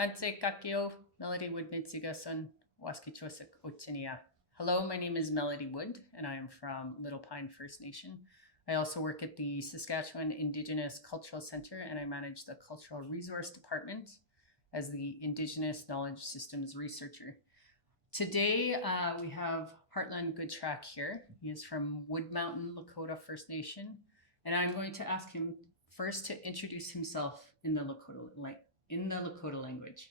Tantse Kakio, Melody Wood Mitsigason, Waskichosik Otinia. Hello, my name is Melody Wood, and I am from Little Pine First Nation. I also work at the Saskatchewan Indigenous Cultural Centre, and I manage the Cultural Resource Department as the Indigenous Knowledge Systems Researcher. Today, we have Hartland Goodtrack here. He is from Wood Mountain Lakota First Nation, and I'm going to ask him first to introduce himself in the Lakota language.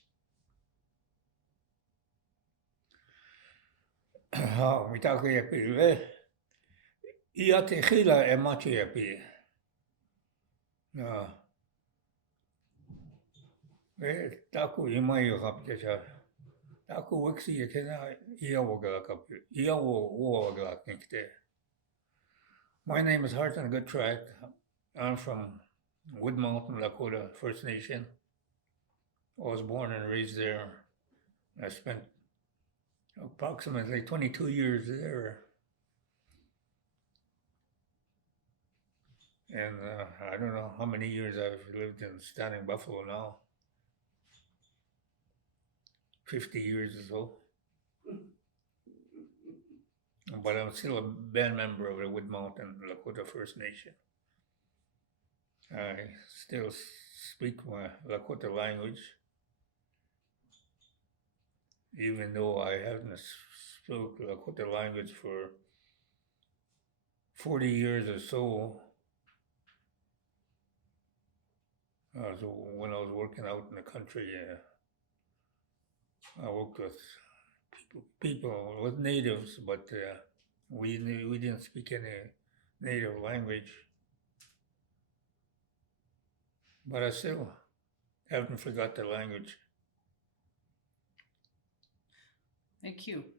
Mitako yapi le ia te hila e machi yapi. Taku I mai o kapi sa. Taku wiksi e kena ia wagala kapi. Ia wo wagala kinkte. My name is Hartland Goodtrack. I'm from Wood Mountain Lakota First Nation. I was born and raised there. I spent approximately 22 years there. And I don't know how many years I've lived in Standing Buffalo now. 50 years or so. But I'm still a band member of the Wood Mountain Lakota First Nation. I still speak my Lakota language, even though I haven't spoken Lakota language for 40 years or so. So when I was working out in the country, I worked with people with natives, but we didn't speak any native language. But I still haven't forgot the language. Thank you.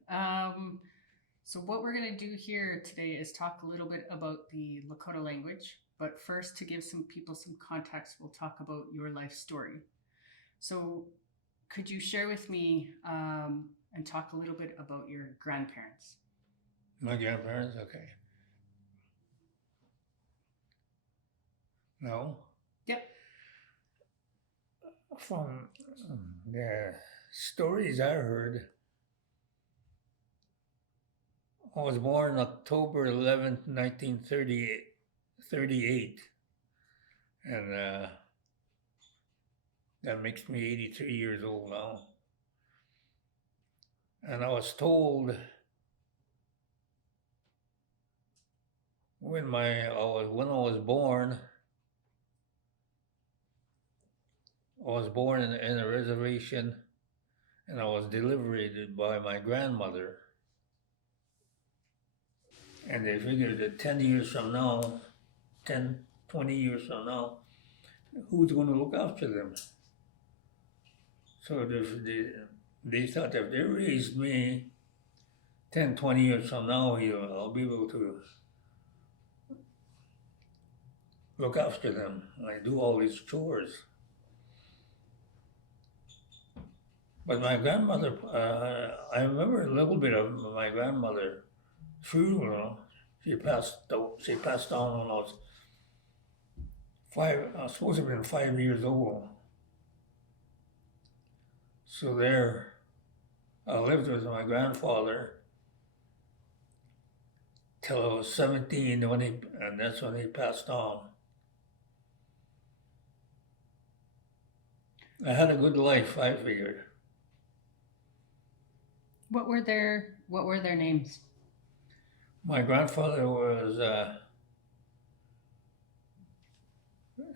So what we're going to do here today is talk a little bit about the Lakota language, but first, to give some people some context, we'll talk about your life story. So could you share with me and talk a little bit about your grandparents? My grandparents, okay. No? Yep. From the stories I heard, I was born October 11th, 1938, and that makes me 83 years old now. And I was told when I was born in a reservation, and I was delivered by my grandmother. And they figured that 20 years from now, who's going to look after them? So they thought if they raised me 10, 20 years from now, I'll be able to look after them. I do all these chores. But my grandmother, I remember a little bit of my grandmother. Funeral. She passed on when I was supposed to have been 5 years old. So there, I lived with my grandfather till I was 17, and that's when he passed on. I had a good life, I figured. What were their names? My grandfather was,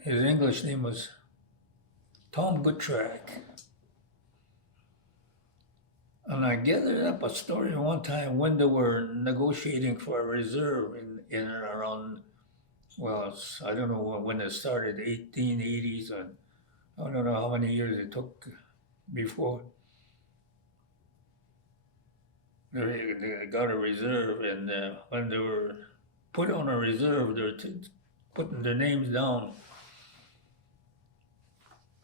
his English name was Tom Goodtrack. And I gathered up a story one time when they were negotiating for a reserve in around, well, I don't know when it started, 1880s, and I don't know how many years it took before they got a reserve, and when they were put on a reserve, they were putting their names down.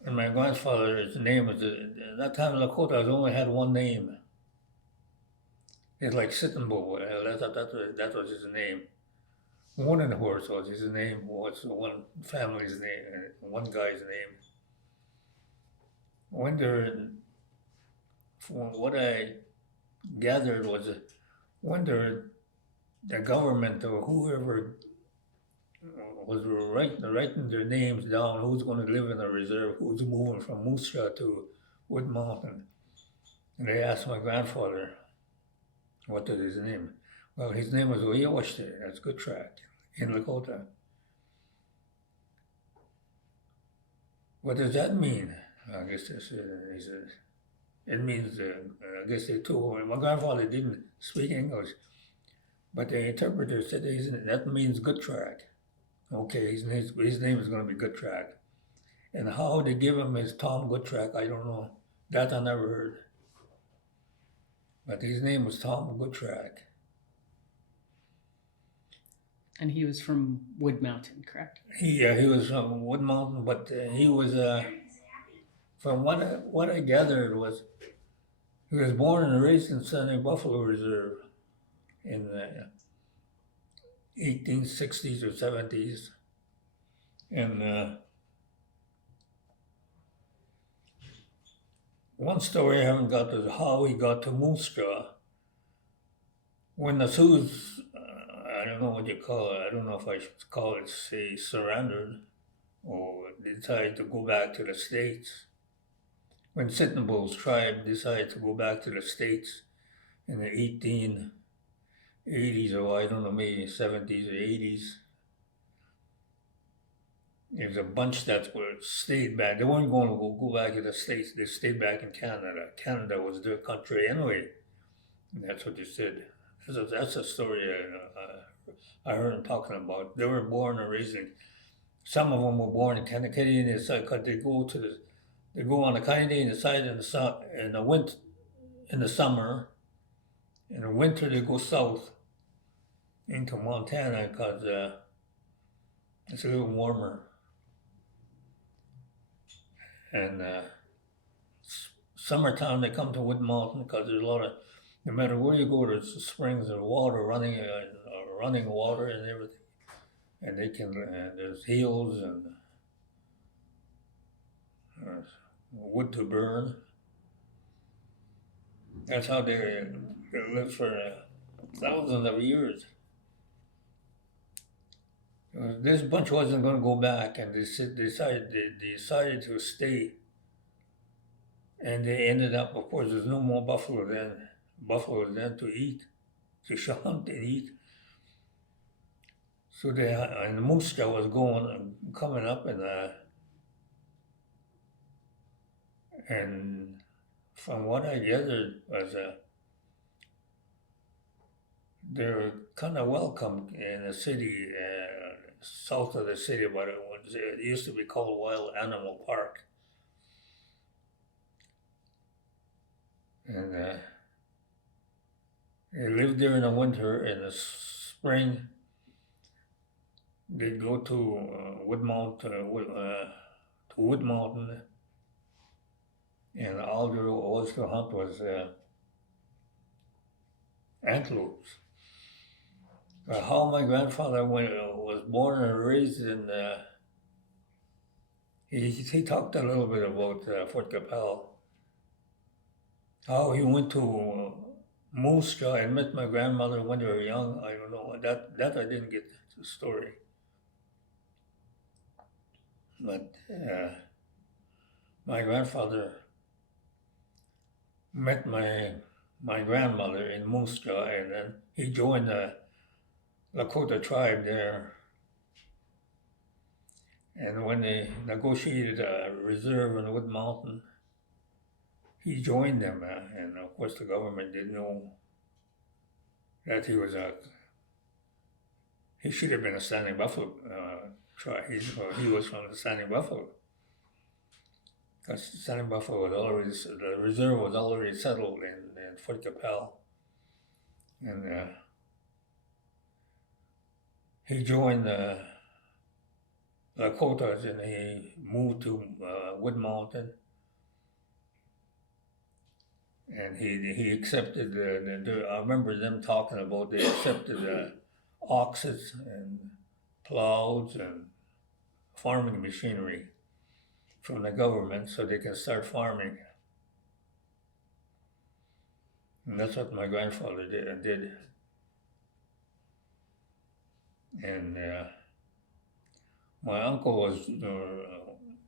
And my grandfather's name was, at that time Lakota only had one name. It's like Sitting Bull, that was his name. Warning Horse was his name, was one family's name, one guy's name. when they're, from what I gathered was when the government or whoever was writing their names down, who's going to live in the reserve, who's moving from Moose Jaw to Wood Mountain. And they asked my grandfather, what is his name? Well, his name was Oyawashte, that's Goodtrack, in Lakota. What does that mean? I guess he said, it means, I guess they told him, my grandfather didn't speak English, but the interpreter said that means Goodtrack. Okay, his name is going to be Goodtrack. And how they give him his Tom Goodtrack, I don't know. That I never heard. But his name was Tom Goodtrack. And he was from Wood Mountain, correct? He was from Wood Mountain, but he was, from what I gathered was, he was born and raised in Sunny Buffalo Reserve in the 1860s or 70s. And one story I haven't got is how he got to Moose Jaw. When the Sioux, I don't know what you call it, I don't know if I should call it, say, surrendered or decided to go back to the States. When Sitting Bull's tribe decided to go back to the States in the 1880s, or I don't know, maybe 70s or 80s, there's a bunch that stayed back. They weren't going to go back to the States. They stayed back in Canada. Canada was their country anyway. And that's what they said. That's a story I heard them talking about. They were born and raised in, some of them were born in Canadian side because they go on the Canadian side in the summer. In the winter they go south into Montana because it's a little warmer. And summertime they come to Wood Mountain because there's a lot of, no matter where you go, there's springs and water, running water and everything. And they can, there's hills and wood to burn. That's how they lived for thousands of years. This bunch wasn't going to go back, and they decided to stay. And they ended up, of course, there's no more buffalo then to eat, to hunt and eat. So and the Moose Jaw was coming up, and from what I gathered was they're kind of welcomed in the city, south of the city, but it used to be called Wild Animal Park. And they lived there in the winter. In the spring, they'd go to Wood Mountain, and all there was to hunt was antelopes. How my grandfather was born and raised in, he talked a little bit about Fort Qu'Appelle. How he went to Moose Jaw and met my grandmother when they were young. I don't know, that I didn't get the story. But my grandfather met my grandmother in Moose Jaw, and then he joined the Lakota tribe there. And when they negotiated a reserve in Wood Mountain, he joined them, and of course the government didn't know that he should have been a Standing Buffalo tribe. He was from the Standing Buffalo. Because Standing Buffalo the reserve was already settled in Fort Qu'Appelle. And he joined the Lakotas, and he moved to Wood Mountain. And he accepted I remember them talking about they accepted oxes and plows and farming machinery. from the government so they can start farming. And that's what my grandfather did. And my uncle was,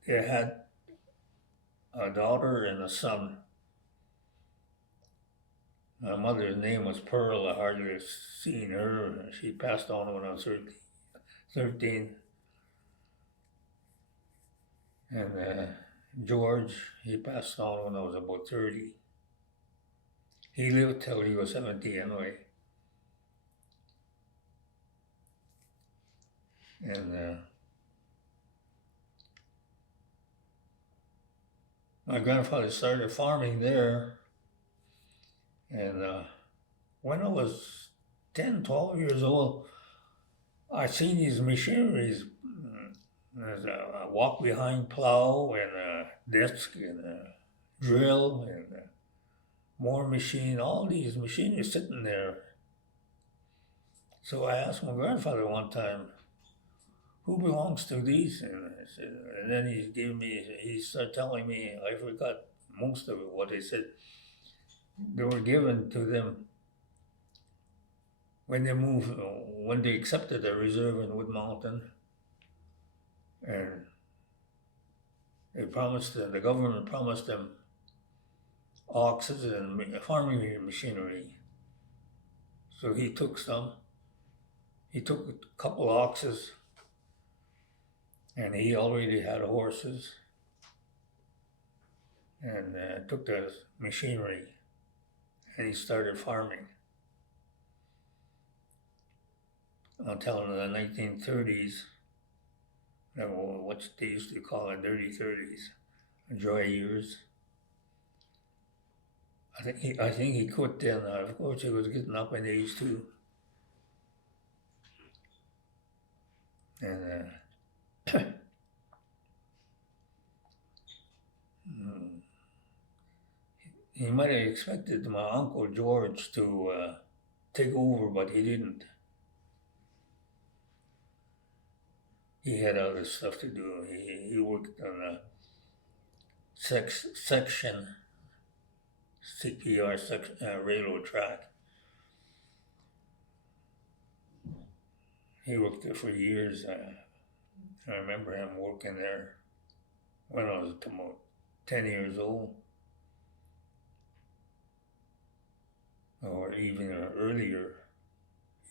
they had a daughter and a son. My mother's name was Pearl. I hardly seen her. She passed on when I was 13. And George, he passed on when I was about 30. He lived till he was 70 anyway. And my grandfather started farming there. And when I was 10, 12 years old, I seen these machineries. There's a walk-behind plow and a disc and a drill and more machine, all these machines sitting there. So I asked my grandfather one time, who belongs to these? And then he started telling me, I forgot most of it, what he said. They were given to them when they moved, when they accepted a reserve in Wood Mountain. And the government promised them oxes and farming machinery. So he took some. He took a couple of oxes, and he already had horses, and took the machinery, and he started farming. Until in the 1930s, what they used to call the dirty 30s, dry years. I think he quit then. Of course, he was getting up in age too. And he might have expected my Uncle George to take over, but he didn't. He had other stuff to do. He worked on a section, CPR section, railroad track. He worked there for years. I remember him working there when I was about 10 years old. Or even earlier,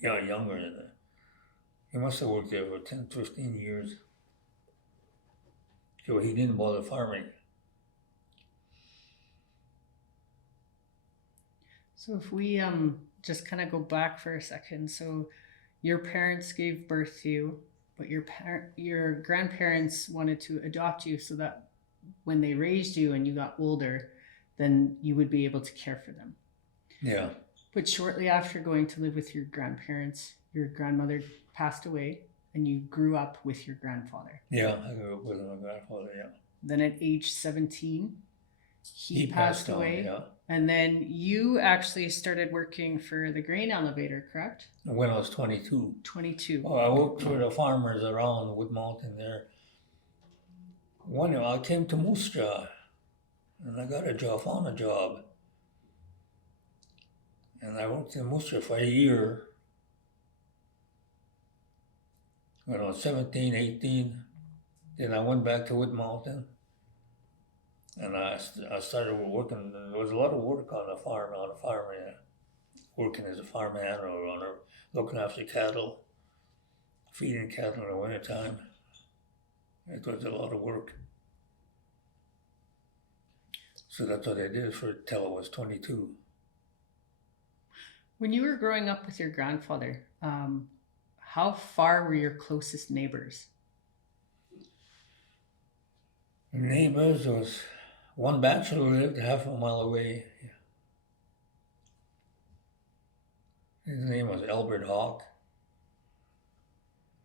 younger than that. He must have worked there for 10, 15 years. So he didn't bother farming. So if we just kind of go back for a second. So your parents gave birth to you, but your grandparents wanted to adopt you so that when they raised you and you got older, then you would be able to care for them. Yeah. But shortly after going to live with your grandparents, your grandmother passed away and you grew up with your grandfather. Yeah, I grew up with my grandfather, yeah. Then at age 17, he passed away. On, yeah. And then you actually started working for the grain elevator, correct? When I was 22. 22. Oh, I worked for the farmers around Wood Mountain there. One year I came to Moose Jaw and I got a job, found a job. And I worked in Moose Jaw for a year. When I was 17, 18, then I went back to Wood Mountain. And I started working. There was a lot of work on the farm, yeah. Working as a farm hand or runner, looking after cattle, feeding cattle in the wintertime. It was a lot of work. So that's what I did till I was 22. When you were growing up with your grandfather, how far were your closest neighbors? Neighbors was one bachelor lived half a mile away. His name was Albert Hawk.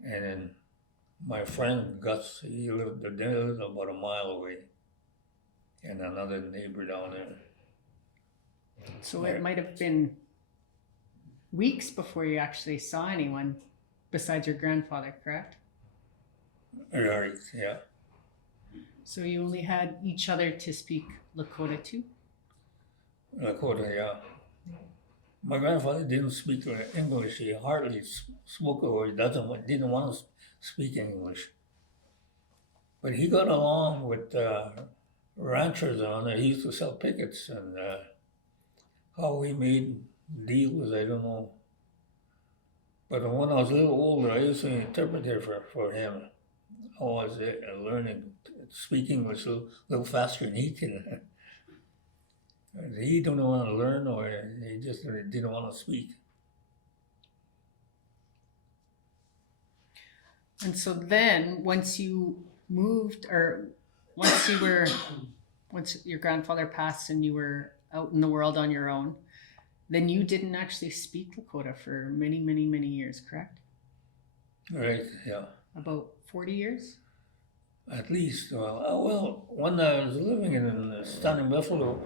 And then my friend Gus, he lived about a mile away. And another neighbor down there. So it might have been weeks before you actually saw anyone besides your grandfather, correct? Right, yeah. So you only had each other to speak Lakota to? Lakota, yeah. My grandfather didn't speak English. He hardly spoke or he didn't want to speak English. But he got along with ranchers on it. He used to sell pickets, and how he made deals, I don't know. But when I was a little older, I used to interpret it for him. I was learning to speak English a little faster than he can. He don't want to learn, or he just didn't want to speak. And so then once you moved, or once your grandfather passed and you were out in the world on your own, then you didn't actually speak Lakota for many, many, many years, correct? Right, yeah. About 40 years? At least. Well, when I was living in Stunning Buffalo,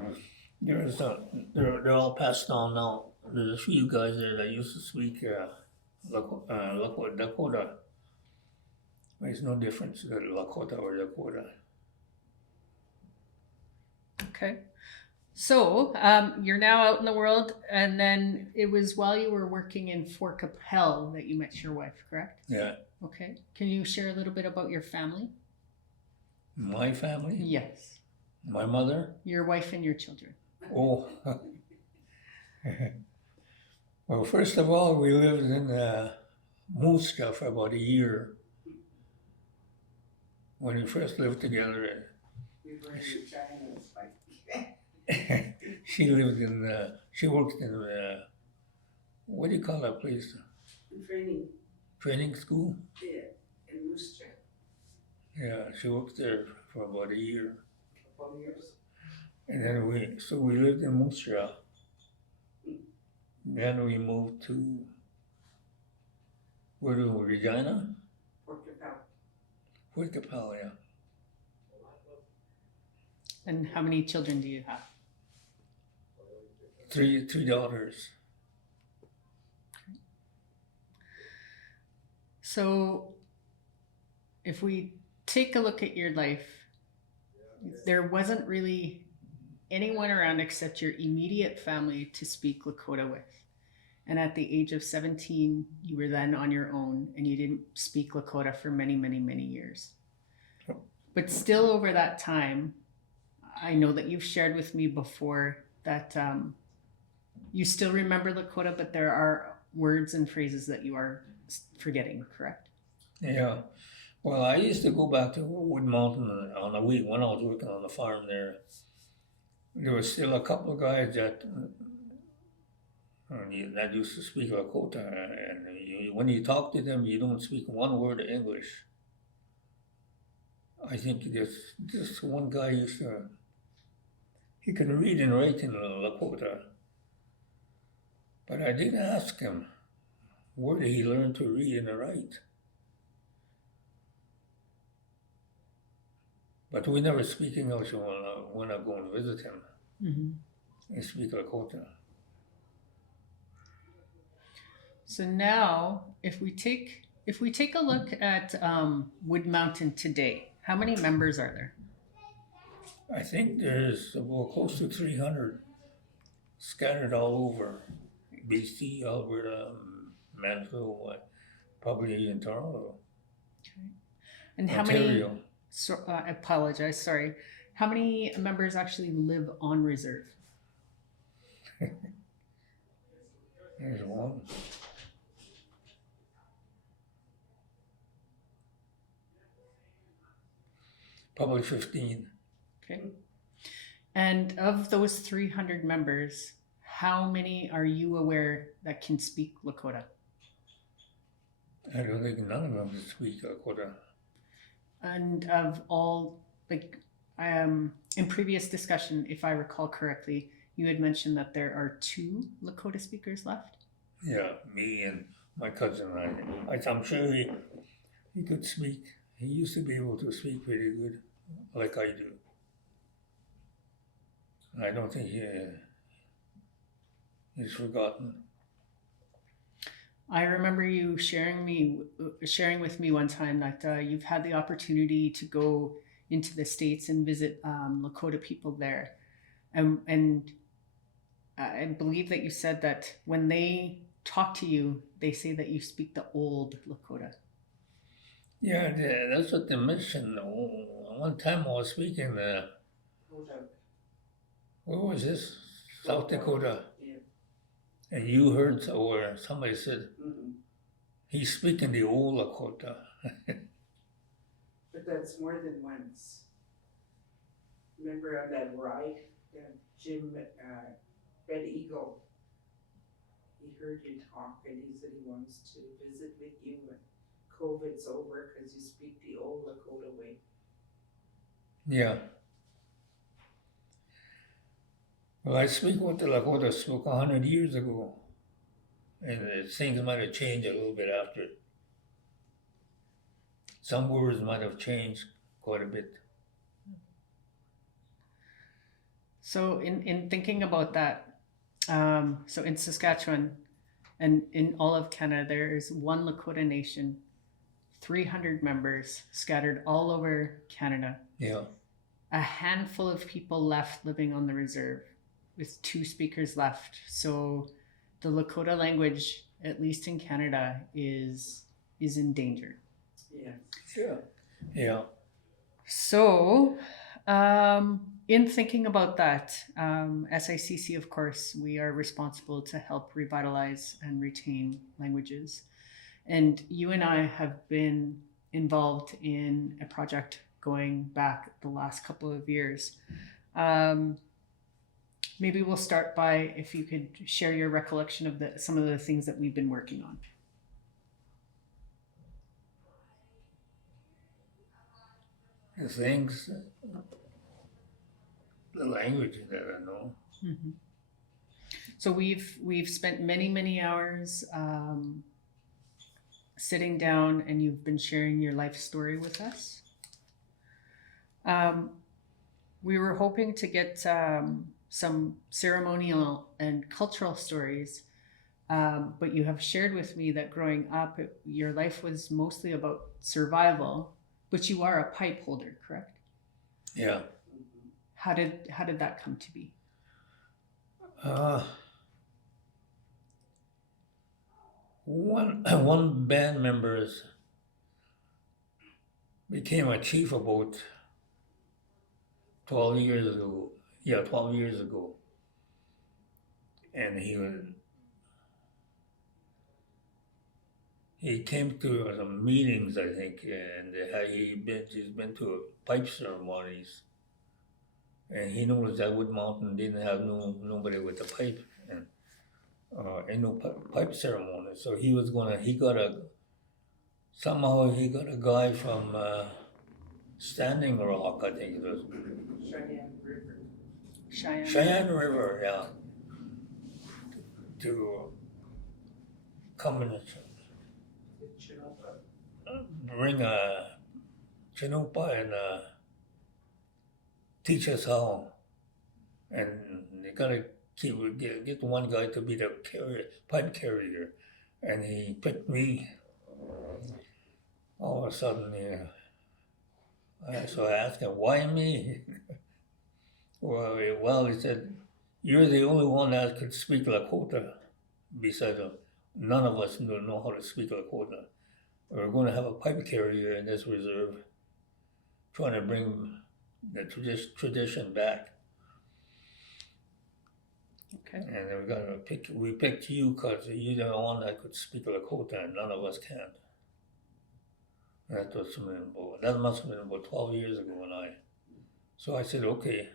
they're all passed on now. There's a few guys there that used to speak Dakota. There's no difference, Lakota or Dakota. Okay. So you're now out in the world, and then it was while you were working in Fort Qu'Appelle that you met your wife, correct? Yeah. Okay. Can you share a little bit about your family? My family? Yes. My mother? Your wife and your children. Oh. Well, first of all, we lived in Moose Jaw for about a year. When we first lived together. She lived in, she worked in, what do you call that place? Training school? Yeah, in Moose Jaw. Yeah, she worked there for about a year. 4 years. And then we lived in Moose Jaw. Then we moved to, where do we, Regina? Fort Qu'Appelle. Fort Qu'Appelle, yeah. And how many children do you have? Three daughters. So if we take a look at your life, there wasn't really anyone around except your immediate family to speak Lakota with. And at the age of 17, you were then on your own and you didn't speak Lakota for many, many, many years. But still over that time, I know that you've shared with me before that you still remember Lakota, but there are words and phrases that you are forgetting, correct? Yeah. Well, I used to go back to Wood Mountain on a week when I was working on the farm there. There was still a couple of guys that used to speak Lakota, and when you talk to them, you don't speak one word of English. I think this one guy he could read and write in Lakota. But I did ask him, where did he learn to read and write? But we never speak English when I go and visit him. Mm-hmm. I speak Lakota. So now, if we take a look at Wood Mountain today, how many members are there? I think there's close to 300 scattered all over BC, Alberta, Manitoba, probably in Toronto. Okay. And how Ontario. many? I apologize. Sorry. How many members actually live on reserve? There's one. Probably 15. Okay. And of those 300 members, how many are you aware that can speak Lakota? I don't think none of them speak Lakota. And of all, in previous discussion, if I recall correctly, you had mentioned that there are 2 Lakota speakers left? Yeah, me and my cousin. I'm sure he could speak. He used to be able to speak pretty good, like I do. I don't think he's forgotten. I remember you sharing with me one time that you've had the opportunity to go into the States and visit Lakota people there. And I believe that you said that when they talk to you, they say that you speak the old Lakota. Yeah, that's what they mentioned. One time I was speaking, Dakota. where was this? South Dakota. Yeah. And you heard, or somebody said, Mm-hmm. he's speaking the old Lakota. But that's more than once. Remember on that ride, Jim, Red Eagle, he heard you talk and he said he wants to visit with you when COVID's over because you speak the old Lakota way. Yeah. Well, I speak what the Lakota spoke 100 years ago. And things might have changed a little bit after. Some words might have changed quite a bit. So in thinking about that, so in Saskatchewan and in all of Canada, there is one Lakota Nation, 300 members scattered all over Canada. Yeah. A handful of people left living on the reserve with 2 speakers left. So the Lakota language, at least in Canada, is endangered. Yeah. Yeah. Yeah. So, in thinking about that, SICC, of course, we are responsible to help revitalize and retain languages. And you and I have been involved in a project going back the last couple of years. Maybe we'll start by if you could share your recollection of some of the things that we've been working on. The things, the language that I know. Mm-hmm. So we've spent many hours sitting down, and you've been sharing your life story with us. We were hoping to get some ceremonial and cultural stories, but you have shared with me that growing up, your life was mostly about survival. But you are a pipe holder, correct? Yeah. How did that come to be? One band member became a chief about 12 years ago. Yeah, 12 years ago. And he came to some meetings, I think, and he's been to pipe ceremonies. And he noticed that Wood Mountain didn't have nobody with a pipe and no pipe ceremony. So he got a guy from Standing Rock, I think it was. Cheyenne River. Cheyenne River, yeah. To come and bring a Chinupa and teach us how. And they gotta get one guy to be the pipe carrier. And he picked me. All of a sudden, so I asked him, why me? Well, he said, you're the only one that could speak Lakota besides him. None of us know how to speak Lakota. We're going to have a pipe carrier in this reserve, trying to bring the tradition back. Okay. And then we picked you because you're the one that could speak Lakota, and none of us can. That must have been about 12 years ago, so I said, okay.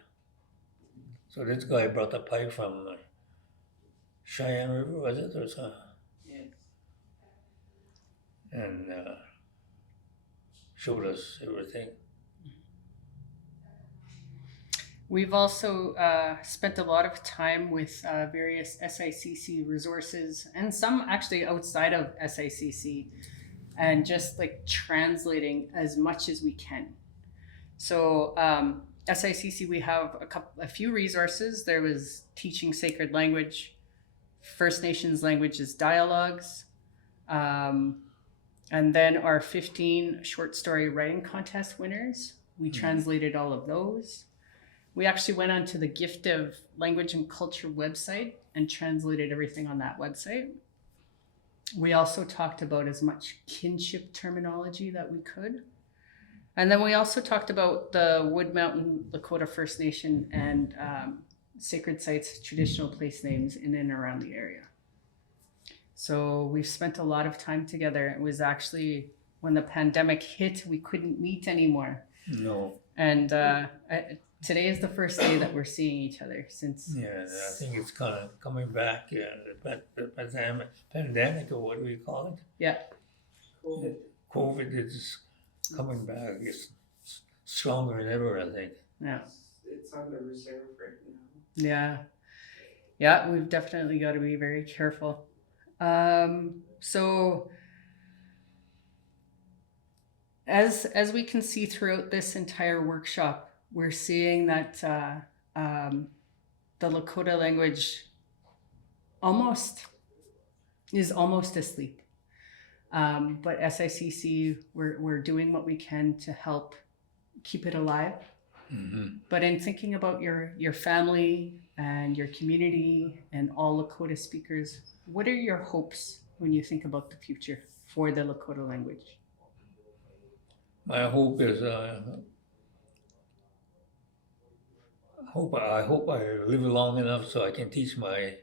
So this guy brought the pipe from Cheyenne River, was it, or something? Yes. And showed us everything. We've also spent a lot of time with various SICC resources, and some actually outside of SICC, and just like translating as much as we can. So SICC, we have a few resources. There was Teaching Sacred Language, First Nations Languages Dialogues, and then our 15 short story writing contest winners We translated all of those. We actually went onto the Gift of Language and Culture website and translated everything on that website. We also talked about as much kinship terminology that we could. And then we also talked about the Wood Mountain Lakota First Nation and sacred sites, traditional place names in and around the area. So we've spent a lot of time together. It was actually when the pandemic hit, we couldn't meet anymore. No. And today is the first day that we're seeing each other since. Yeah, I think it's kind of coming back. Yeah, the pandemic, or what do we call it? Yeah. COVID is coming back. It's stronger than ever, I think. Yeah. It's on the reserve right now. Yeah. Yeah, we've definitely got to be very careful. So as we can see throughout this entire workshop, we're seeing that the Lakota language is almost asleep. But SICC, we're doing what we can to help keep it alive. Mm-hmm. But in thinking about your family and your community and all Lakota speakers, what are your hopes when you think about the future for the Lakota language? My hope is, I hope I live long enough so I can teach my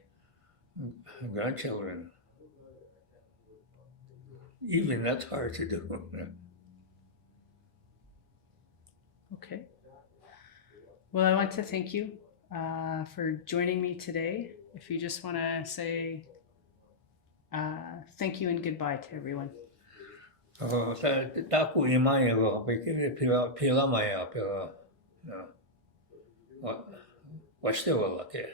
grandchildren. Even that's hard to do. Okay. Well, I want to thank you for joining me today. If you just want to say thank you and goodbye to everyone. Taku imaya ko, pikir pila maya, pila, washte wala ke.